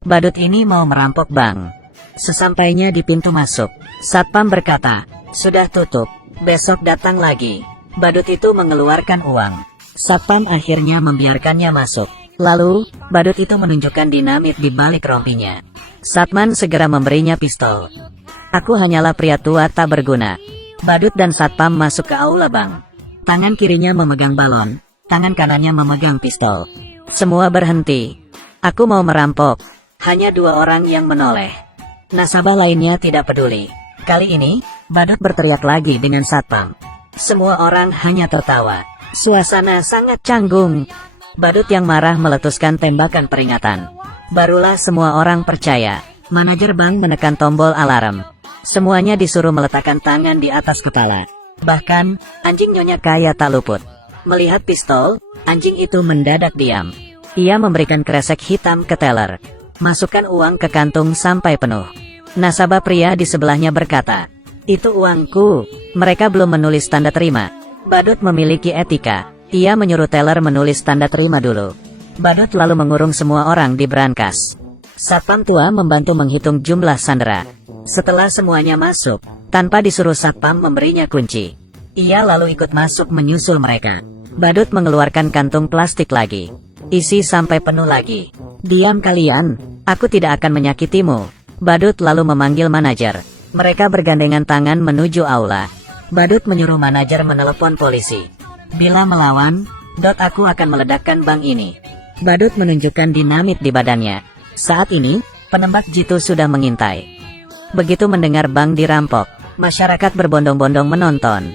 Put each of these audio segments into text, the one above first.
Badut ini mau merampok bank. Sesampainya di pintu masuk, satpam berkata, "Sudah tutup, besok datang lagi." Badut itu mengeluarkan uang. Satpam akhirnya membiarkannya masuk. Lalu, badut itu menunjukkan dinamit di balik rompinya. Satman segera memberinya pistol. "Aku hanyalah pria tua tak berguna." Badut dan satpam masuk ke aula bank. Tangan kirinya memegang balon, tangan kanannya memegang pistol. Semua berhenti. "Aku mau merampok." Hanya dua orang yang menoleh. Nasabah lainnya tidak peduli. Kali ini, badut berteriak lagi dengan satpam. Semua orang hanya tertawa. Suasana sangat canggung. Badut yang marah meletuskan tembakan peringatan. Barulah semua orang percaya. Manajer bank menekan tombol alarm. Semuanya disuruh meletakkan tangan di atas kepala. Bahkan, anjing Nyonya Kaya tak luput. Melihat pistol, anjing itu mendadak diam. Ia memberikan kresek hitam ke teller. "Masukkan uang ke kantung sampai penuh." Nasabah pria di sebelahnya berkata, "Itu uangku, mereka belum menulis tanda terima." Badut memiliki etika. Ia menyuruh teller menulis tanda terima dulu. Badut lalu mengurung semua orang di brankas. Satpam tua membantu menghitung jumlah sandera. Setelah semuanya masuk, tanpa disuruh satpam memberinya kunci, ia lalu ikut masuk menyusul mereka. Badut mengeluarkan kantung plastik lagi. "Isi sampai penuh lagi." "Diam kalian, aku tidak akan menyakitimu." Badut lalu memanggil manajer. Mereka bergandengan tangan menuju aula. Badut menyuruh manajer menelepon polisi. "Bila melawan, aku akan meledakkan bank ini." Badut menunjukkan dinamit di badannya. Saat ini, penembak jitu sudah mengintai. Begitu mendengar bank dirampok, masyarakat berbondong-bondong menonton.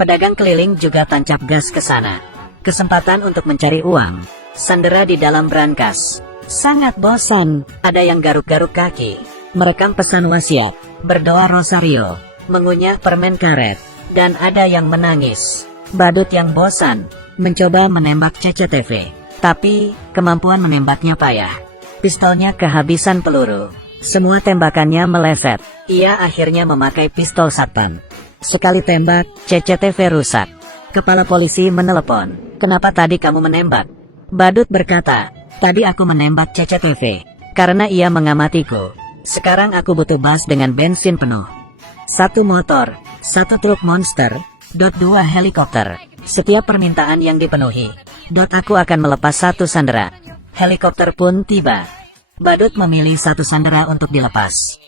Pedagang keliling juga tancap gas ke sana. Kesempatan untuk mencari uang. Sandera di dalam brankas. Sangat bosan. Ada yang garuk-garuk kaki, merekam pesan wasiat, berdoa rosario, mengunyah permen karet, dan ada yang menangis. Badut yang bosan mencoba menembak CCTV, tapi kemampuan menembaknya payah. Pistolnya kehabisan peluru. Semua tembakannya meleset. Ia akhirnya memakai pistol satpam. Sekali tembak, CCTV rusak. Kepala polisi menelepon. "Kenapa tadi kamu menembak?" Badut berkata, "Tadi aku menembak CCTV karena ia mengamatiku. Sekarang aku butuh bus dengan bensin penuh. 1 motor, 1 truk monster, 2 helikopter. Setiap permintaan yang dipenuhi, aku akan melepas 1 sandera." Helikopter pun tiba. Badut memilih 1 sandera untuk dilepas.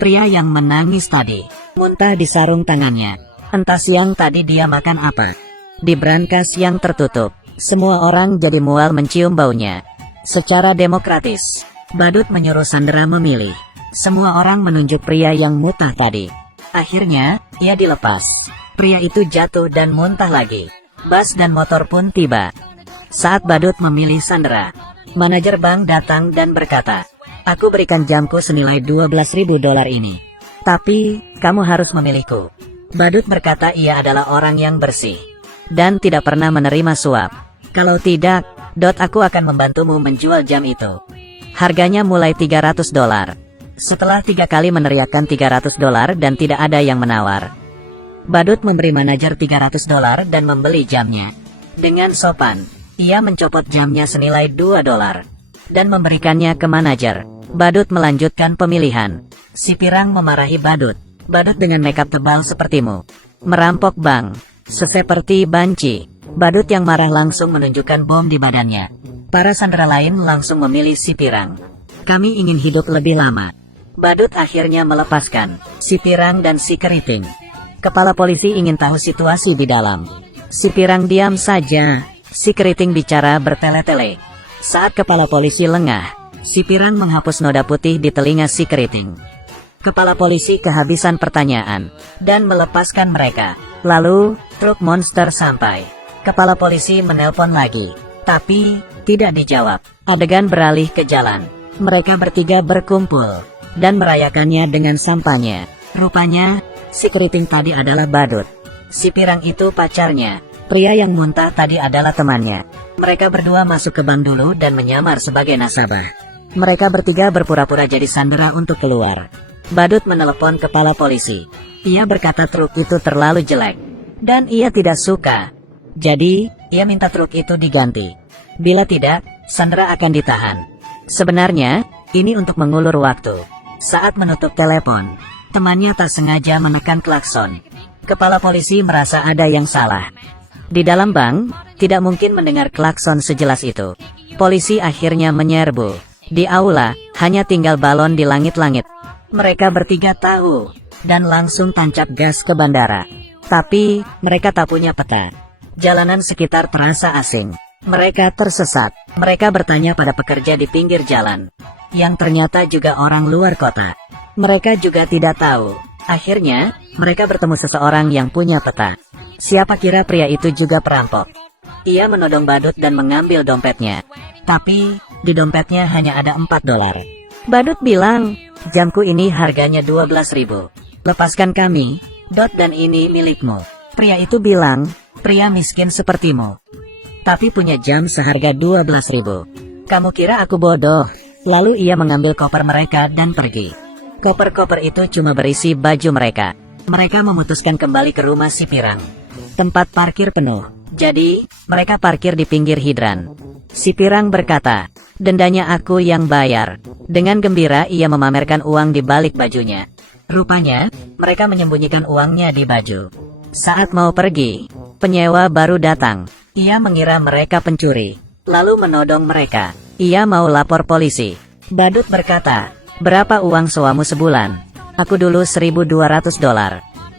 Pria yang menangis tadi, muntah di sarung tangannya. Entah siang tadi dia makan apa. Di brankas yang tertutup, semua orang jadi mual mencium baunya. Secara demokratis, Badut menyuruh sandera memilih. Semua orang menunjuk pria yang mutah tadi. Akhirnya, ia dilepas. Pria itu jatuh dan muntah lagi. Bus dan motor pun tiba. Saat Badut memilih sandera, manajer bank datang dan berkata, "Aku berikan jamku senilai $12.000 ini. Tapi, kamu harus memilihku." Badut berkata ia adalah orang yang bersih dan tidak pernah menerima suap. "Kalau tidak, aku akan membantumu menjual jam itu. Harganya mulai $300. Setelah 3 kali meneriakkan $300 dan tidak ada yang menawar, Badut memberi manajer $300 dan membeli jamnya. Dengan sopan, ia mencopot jamnya senilai $2 dan memberikannya ke manajer. Badut melanjutkan pemilihan. Si pirang memarahi Badut. "Badut dengan makeup tebal sepertimu merampok bank, seperti banci." Badut yang marah langsung menunjukkan bom di badannya. Para sandera lain langsung memilih si pirang. "Kami ingin hidup lebih lama." Badut akhirnya melepaskan si pirang dan si keriting. Kepala polisi ingin tahu situasi di dalam. Si pirang diam saja. Si keriting bicara bertele-tele. Saat kepala polisi lengah, si pirang menghapus noda putih di telinga si keriting. Kepala polisi kehabisan pertanyaan dan melepaskan mereka. Lalu, truk monster sampai. Kepala polisi menelpon lagi, tapi tidak dijawab. Adegan beralih ke jalan. Mereka bertiga berkumpul dan merayakannya dengan sampahnya. Rupanya, si keriting tadi adalah Badut. Si pirang itu pacarnya. Pria yang muntah tadi adalah temannya. Mereka berdua masuk ke bank dulu dan menyamar sebagai nasabah. Mereka bertiga berpura-pura jadi sandera untuk keluar. Badut menelepon kepala polisi. Ia berkata truk itu terlalu jelek dan ia tidak suka. Jadi, ia minta truk itu diganti. Bila tidak, sandera akan ditahan. Sebenarnya, Ini untuk mengulur waktu. Saat menutup telepon, temannya tak sengaja menekan klakson. Kepala polisi merasa ada yang salah. Di dalam bank, tidak mungkin mendengar klakson sejelas itu. Polisi akhirnya menyerbu. Di aula, hanya tinggal balon di langit-langit. Mereka bertiga tahu, dan langsung tancap gas ke bandara. Tapi, mereka tak punya peta. Jalanan sekitar terasa asing. Mereka tersesat. Mereka bertanya pada pekerja di pinggir jalan, yang ternyata juga orang luar kota. Mereka juga tidak tahu. Akhirnya, mereka bertemu seseorang yang punya peta. Siapa kira pria itu juga perampok. Ia menodong badut dan mengambil dompetnya. Tapi, di dompetnya hanya ada $4. Badut bilang, jamku ini harganya 12.000. Lepaskan kami, dan ini milikmu. Pria itu bilang, pria miskin sepertimu, tapi punya jam seharga 12.000. Kamu kira aku bodoh? Lalu ia mengambil koper mereka dan pergi. Koper-koper itu cuma berisi baju mereka. Mereka memutuskan kembali ke rumah si Pirang. Tempat parkir penuh. Jadi, mereka parkir di pinggir hidran. Si Pirang berkata, dendanya aku yang bayar. Dengan gembira ia memamerkan uang di balik bajunya. Rupanya, mereka menyembunyikan uangnya di baju. Saat mau pergi, penyewa baru datang. Ia mengira mereka pencuri, lalu menodong mereka. Ia mau lapor polisi. Badut berkata, berapa uang sewamu sebulan? Aku dulu $1.200.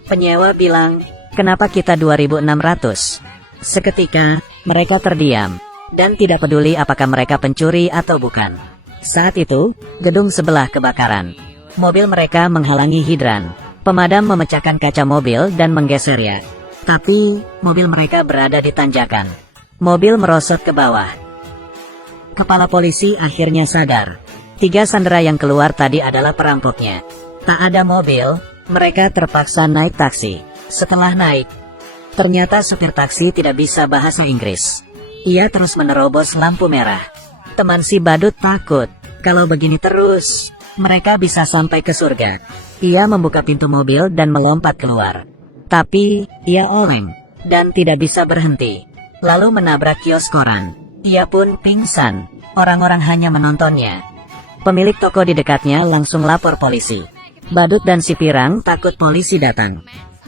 Penyewa bilang, kenapa kita 2.600? Seketika, mereka terdiam, dan tidak peduli apakah mereka pencuri atau bukan. Saat itu, gedung sebelah kebakaran. Mobil mereka menghalangi hidran. Pemadam memecahkan kaca mobil dan menggesernya. Tapi, mobil mereka berada di tanjakan. Mobil merosot ke bawah. Kepala polisi akhirnya sadar. 3 sandera yang keluar tadi adalah perampoknya. Tak ada mobil, mereka terpaksa naik taksi. Setelah naik, ternyata supir taksi tidak bisa bahasa Inggris. Ia terus menerobos lampu merah. Teman si badut takut. Kalau begini terus, mereka bisa sampai ke surga. Ia membuka pintu mobil dan melompat keluar. Tapi, ia oleng, dan tidak bisa berhenti. Lalu menabrak kios koran. Ia pun pingsan. Orang-orang hanya menontonnya. Pemilik toko di dekatnya langsung lapor polisi. Badut dan si Pirang takut polisi datang,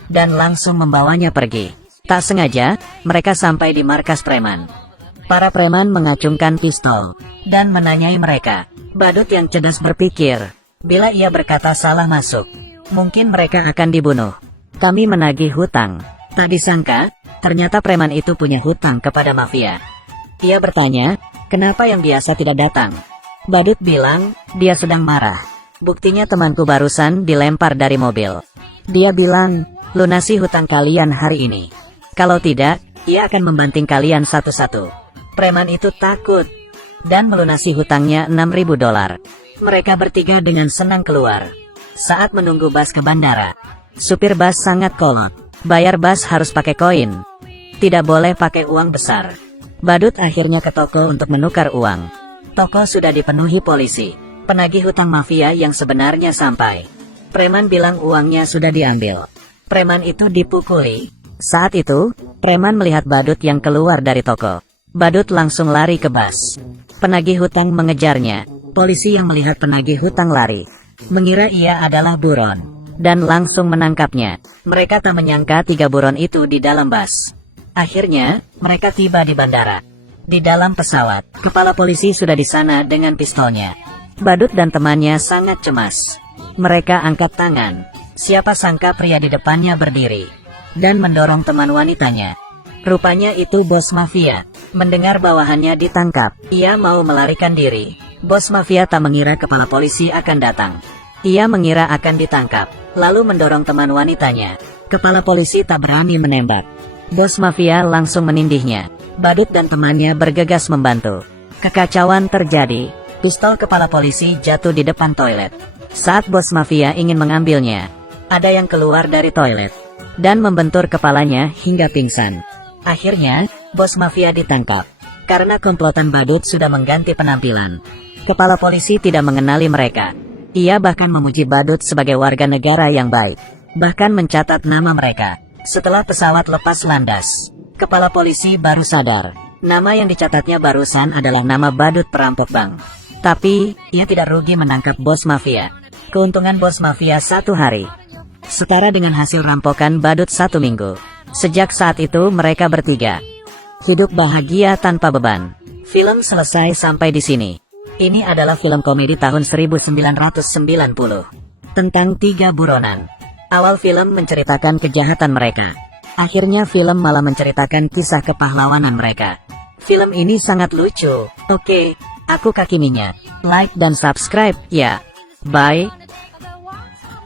dan langsung membawanya pergi. Tak sengaja, mereka sampai di markas preman. Para preman mengacungkan pistol, dan menanyai mereka. Badut yang cerdas berpikir, bila ia berkata salah masuk, mungkin mereka akan dibunuh. Kami menagih hutang. Tak disangka, ternyata preman itu punya hutang kepada mafia. Ia bertanya, kenapa yang biasa tidak datang? Badut bilang, dia sedang marah. Buktinya temanku barusan dilempar dari mobil. Dia bilang, lunasi hutang kalian hari ini. Kalau tidak, ia akan membanting kalian satu-satu. Preman itu takut, dan melunasi hutangnya $6.000. Mereka bertiga dengan senang keluar. Saat menunggu bus ke bandara, supir bus sangat kolot. Bayar bus harus pakai koin. Tidak boleh pakai uang besar. Badut akhirnya ke toko untuk menukar uang. Toko sudah dipenuhi polisi. Penagih hutang mafia yang sebenarnya sampai. Preman bilang uangnya sudah diambil. Preman itu dipukuli. Saat itu, preman melihat Badut yang keluar dari toko. Badut langsung lari ke bus. Penagih hutang mengejarnya. Polisi yang melihat penagih hutang lari, mengira ia adalah buron, dan langsung menangkapnya. Mereka tak menyangka 3 buron itu di dalam bus. Akhirnya, mereka tiba di bandara. Di dalam pesawat, kepala polisi sudah di sana dengan pistolnya. Badut dan temannya sangat cemas. Mereka angkat tangan. Siapa sangka pria di depannya berdiri, dan mendorong teman wanitanya. Rupanya itu bos mafia. Mendengar bawahannya ditangkap, ia mau melarikan diri. Bos mafia tak mengira kepala polisi akan datang. Ia mengira akan ditangkap, lalu mendorong teman wanitanya. Kepala polisi tak berani menembak. Bos mafia langsung menindihnya. Badut dan temannya bergegas membantu. Kekacauan terjadi. Pistol kepala polisi jatuh di depan toilet. Saat bos mafia ingin mengambilnya, ada yang keluar dari toilet, dan membentur kepalanya hingga pingsan. Akhirnya, bos mafia ditangkap. Karena komplotan Badut sudah mengganti penampilan, kepala polisi tidak mengenali mereka. Ia bahkan memuji Badut sebagai warga negara yang baik, bahkan mencatat nama mereka. Setelah pesawat lepas landas, kepala polisi baru sadar, nama yang dicatatnya barusan adalah nama Badut perampok bank. Tapi, ia tidak rugi menangkap bos mafia. Keuntungan bos mafia 1 hari setara dengan hasil rampokan badut 1 minggu. Sejak saat itu mereka bertiga hidup bahagia tanpa beban. Film selesai sampai di sini. Ini adalah film komedi tahun 1990 tentang 3 buronan. Awal film menceritakan kejahatan mereka. Akhirnya film malah menceritakan kisah kepahlawanan mereka. Film ini sangat lucu. Oke, aku Kaki Minyak. Like dan subscribe ya. Bye.